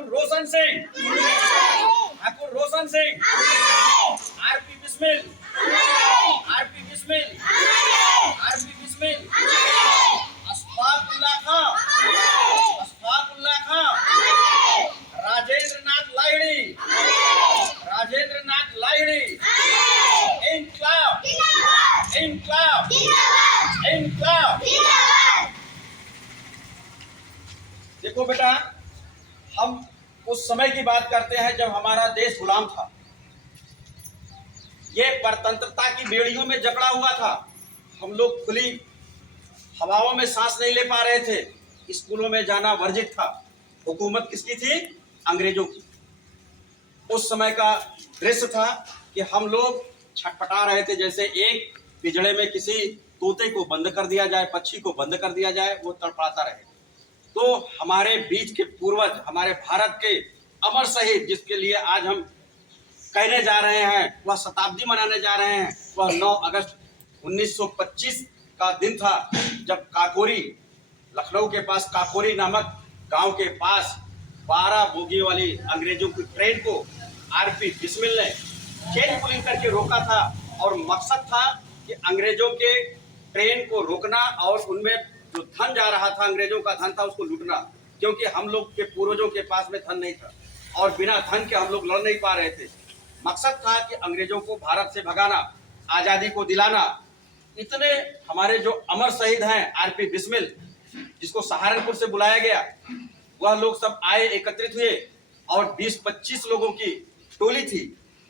Thakur Roshan Singh, Thakur Roshan Singh, RP Bismil, RP Bismil, RP Bismil, Ashfaqullah Khan, Ashfaqullah Khan, Rajendra Nath Lahiri, Rajendra Nath Lahiri, इनकलाब, इनकलाब, इनकलाब। देखो बेटा, हम उस समय की बात करते हैं जब हमारा देश गुलाम था। ये परतंत्रता की बेड़ियों में जकड़ा हुआ था। हम लोग खुली हवाओं में सांस नहीं ले पा रहे थे। स्कूलों में जाना वर्जित था। हुकूमत किसकी थी? अंग्रेजों की। उस समय का दृश्य था कि हम लोग छटपटा रहे थे, जैसे एक पिंजड़े में किसी तोते को बंद कर दिया जाए, पक्षी को बंद कर दिया जाए, वो तड़पड़ाता रहे। तो हमारे बीच के पूर्वज, हमारे भारत के अमर शहीद, जिसके लिए आज हम कहने जा रहे हैं, वह शताब्दी मनाने जा रहे हैं, वह 9 अगस्त 1925 का दिन था, जब काकोरी, लखनऊ के पास काकोरी नामक गांव के पास 12 बोगी वाली अंग्रेजों की ट्रेन को आरपी बिस्मिल ने चेन पुलिंग करके रोका था। और मकसद था कि अंग्रेजों के ट्रेन को रोकना और उनमें जो धन जा रहा था, अंग्रेजों का धन था, उसको लूटना। क्योंकि हम लोग के पूर्वजों के पास में धन नहीं था और बिना धन के हम लोग लड़ नहीं पा रहे थे। मकसद था कि अंग्रेजों को भारत से भगाना, आजादी को दिलाना। इतने हमारे जो अमर शहीद हैं आरपी बिस्मिल, जिसको सहारनपुर से बुलाया गया, वह लोग सब आए, एकत्रित हुए और 20-25 लोगों की टोली थी,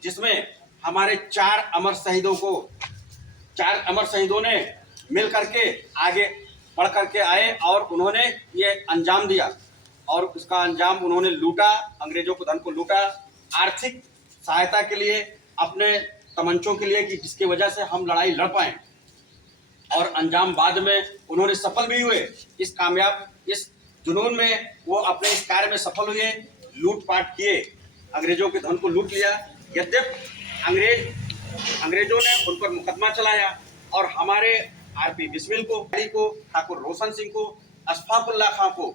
जिसमें हमारे 4 अमर शहीदों ने मिल करके आगे बढ़ करके आए और उन्होंने ये अंजाम दिया। और उसका अंजाम उन्होंने लूटा, अंग्रेजों को धन को लूटा, आर्थिक सहायता के लिए, अपने तमंचों के लिए, कि जिसकी वजह से हम लड़ाई लड़ पाए। और अंजाम बाद में उन्होंने सफल भी हुए। इस जुनून में वो अपने इस कार्य में सफल हुए, लूटपाट किए, अंग्रेजों के धन को लूट लिया। यद्यप अंग्रेजों ने उन पर मुकदमा चलाया और हमारे आरपी बिस्मिल को, ठाकुर रोशन सिंह को, अशफाकुल्लाह खां को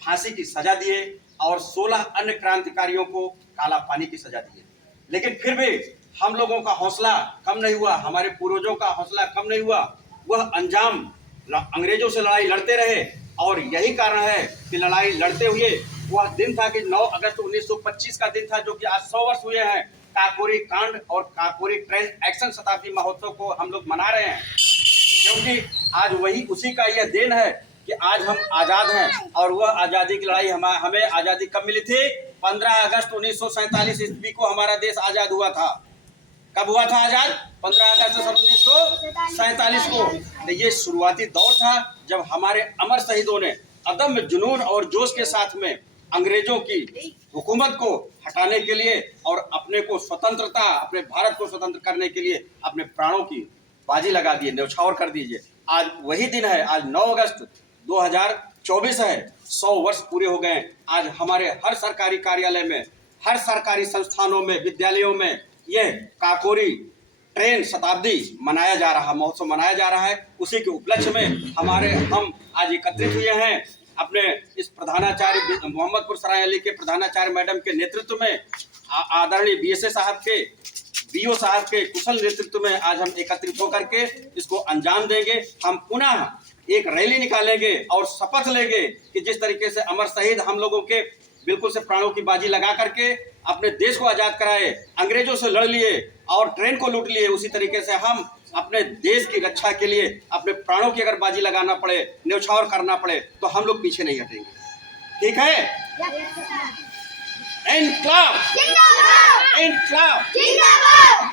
फांसी की सजा दिए और 16 अन्य क्रांतिकारियों को काला पानी की सजा दिए। लेकिन फिर भी हम लोगों का हौसला कम नहीं हुआ, हमारे पूर्वजों का हौसला कम नहीं हुआ। वह अंजाम अंग्रेजों से लड़ाई लड़ते रहे और यही कारण है कि लड़ाई लड़ते हुए वह दिन था कि 9 अगस्त 1925 का दिन था, जो कि आज 100 वर्ष हुए हैं काकोरी कांड और काकोरी ट्रेन एक्शन शताब्दी महोत्सव को हम लोग मना रहे हैं। क्योंकि आज वही उसी का यह देन है कि आज हम आजाद हैं। और वह आजादी की लड़ाई हमें आजादी कब मिली थी? 15 अगस्त 1947 ईस्वी को हमारा देश आजाद हुआ था। कब हुआ था आजाद? 15 अगस्त 1947 को। तो ये शुरुआती दौर था जब हमारे अमर शहीदों ने अदम्य जुनून और जोश के साथ में अंग्रेजों की हुकूमत को हटाने के लिए और अपने को स्वतंत्रता, अपने भारत को स्वतंत्र करने के लिए अपने प्राणों की बाजी लगा दिए, न्यौछावर कर दीजिए। आज वही दिन है, आज 9 अगस्त 2024 है, 100 वर्ष पूरे हो गए। आज हमारे हर सरकारी कार्यालय में, हर सरकारी संस्थानों में, विद्यालयों में यह काकोरी ट्रेन शताब्दी महोत्सव मनाया जा रहा है। उसी के उपलक्ष्य में हम आज एकत्रित हुए हैं। अपने इस प्रधानाचार्य मोहम्मदपुर सराय अली के प्रधानाचार्य मैडम के नेतृत्व में, आदरणीय बीएसए साहब के, बीओ साहब के कुशल नेतृत्व में आज हम एकत्रित होकर के इसको अंजाम देंगे। हम पुनः एक रैली निकालेंगे और शपथ लेंगे कि जिस तरीके से अमर शहीद हम लोगों के बिल्कुल से प्राणों की बाजी लगा करके अपने देश को आजाद कराए, अंग्रेजों से लड़ लिए और ट्रेन को लूट लिए, उसी तरीके से हम अपने देश की रक्षा के लिए अपने प्राणों की अगर बाजी लगाना पड़े, न्यौछावर करना पड़े, तो हम लोग पीछे नहीं हटेंगे। ठीक है? इनकलाब, इनकलाब, इनकलाब।